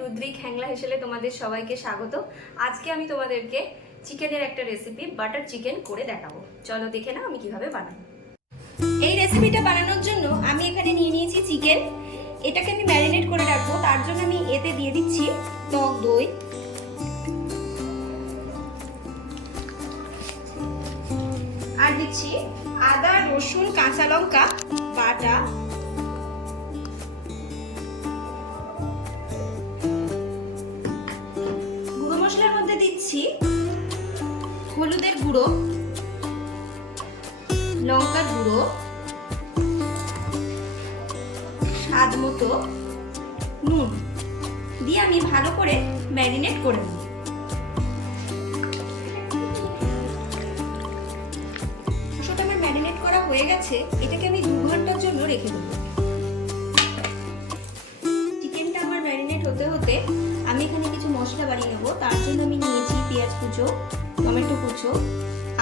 রুদ্রিক হ্যাংলা হেসেলে তোমাদের সবাইকে স্বাগত। আজকে আমি তোমাদেরকে চিকেনের একটা রেসিপি বাটার চিকেন করে দেখাবো। চলো দেখে না আমি কীভাবে বানাই। এই রেসিপিটা বানানোর জন্য আমি এখানে নিয়ে নিয়েছি চিকেন এটাকে আমি ম্যারিনেট করে রাখব। তার জন্য আমি এতে দিয়ে দিচ্ছি টক দই। আর দিচ্ছি আদা, রসুন, কাঁচা লঙ্কা, বাটা গুঁড়ো, লঙ্কার গুঁড়ো, স্বাদ মতো নুন দিয়ে আমি ভালো করে ম্যারিনেট করে মাংসটা আমার ম্যারিনেট করা হয়ে গেছে, এটাকে আমি দু ঘণ্টার জন্য রেখে দেবো। চিকেনটা আমার ম্যারিনেট হতে হতে আমি এখানে কিছু মশলা বানিয়ে নেব, তার জন্য আমি নিয়েছি পেঁয়াজ কুচো টমেটো কুচো,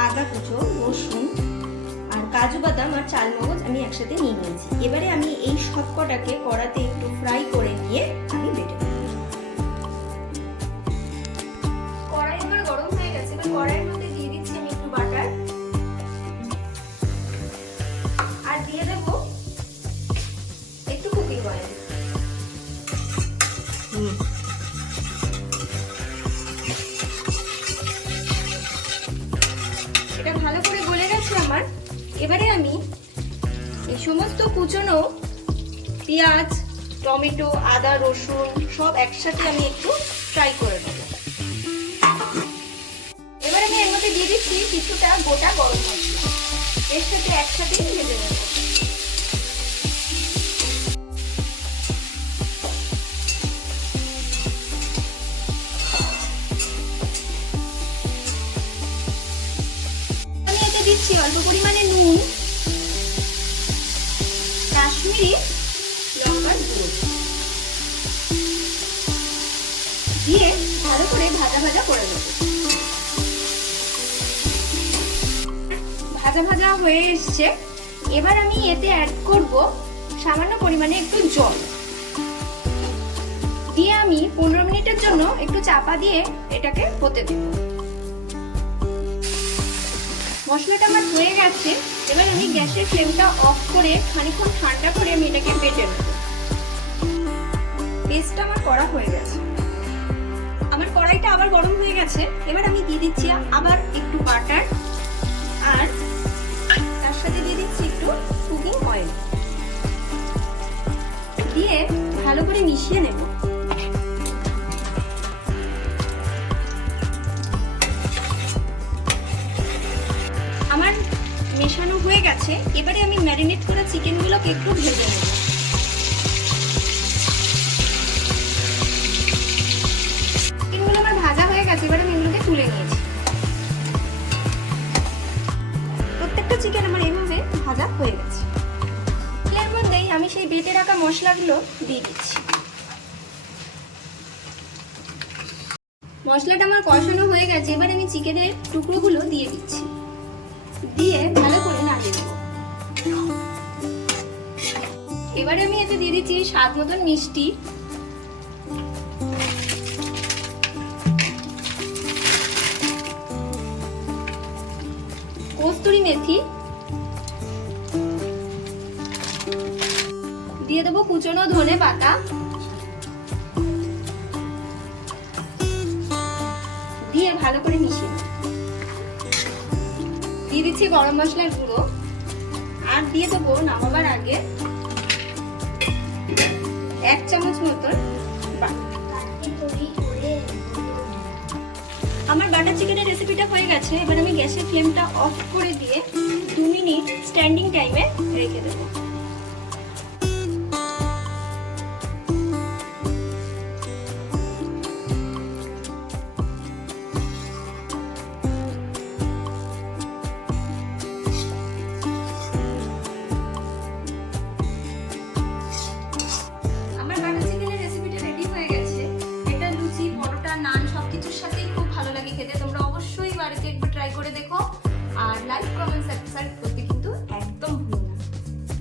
আদা কুচো, রসুন আর কাজু বাদাম আর চাল মগজ আমি একসাথে নিয়ে নিয়েছি। এবারে আমি এই সব কটাকে কড়াতে একটু ফ্রাই করে নিয়ে আমি বেটে কড়াই আমার গরম হয়ে গেছে, এবার কড়াইয়ের এবারে আমি এই সমস্ত কুচনো পেঁয়াজ, টমেটো, আদা, রসুন সব একসাথে আমি একটু ফ্রাই করে নেব। এবার আমি এর মধ্যে দিয়ে দিচ্ছি কিছুটা গোটা গরম মশলা। এর সাথে একসাথেই ভেজে নেব। দিচ্ছি অল্প পরিমাণে নুন, কাশ্মীরি লঙ্কার গুঁড়ো দিয়ে ভালো করে ভাজা ভাজা করে নেব। ভাজা ভাজা হয়ে এসছে। এবার আমি এতে অ্যাড করব সামান্য পরিমাণে একটু জল। দিয়ে আমি পনেরো মিনিটের জন্য একটু চাপা দিয়ে এটাকে হতে দেব। মশলাটা আমার হয়ে গেছে। এবার আমি গ্যাসের ফ্লেমটা অফ করে খানিকক্ষণ ঠান্ডা করে আমি এটাকে বেটে নেব। পেস্টটা আমার করা হয়ে গেছে। আমার কড়াইটা আবার গরম হয়ে গেছে। এবার আমি দিয়ে দিচ্ছি আবার একটু বাটার আর তার সাথে দিয়ে দিচ্ছি একটু কুকিং অয়েল দিয়ে ভালো করে মিশিয়ে নেব। মেশানো হয়ে গেছে, এবারে আমি ম্যারিনেট করা চিকেনগুলোকে একটু ভেজে নেব। চিকেনগুলো আমার ভাজা হয়ে গেছে, এবারে আমি এগুলোকে তুলে নিয়েছি। প্রত্যেকটা চিকেন আমার এইভাবে ভাজা হয়ে গেছে। তেলের মধ্যেই আমি সেই বেটে রাখা মশলাগুলো দিয়ে দিচ্ছি। মশলাটা আমার কষানো হয়ে গেছে, এবার আমি চিকেনের টুকরোগুলো দিয়ে দিচ্ছি। দিয়ে ভালো করে নাড়িয়ে দেবো এবারে আমি এতে দিয়ে দিচ্ছি স্বাদ মতন মিষ্টি। কস্তুরি মেথি। দিয়ে দেবো কুচনো ধনে পাতা। দিয়ে ভালো করে মিশিয়ে দিচ্ছি গরম মশলার গুঁড়ো। আর দিয়ে দেবো নামাবার আগে এক চামচ মতন আমার বাটার চিকেনের রেসিপিটা হয়ে গেছে। এবার আমি গ্যাসের ফ্লেমটা অফ করে দিয়ে দু মিনিট স্ট্যান্ডিং টাইমে রেখে দেবো।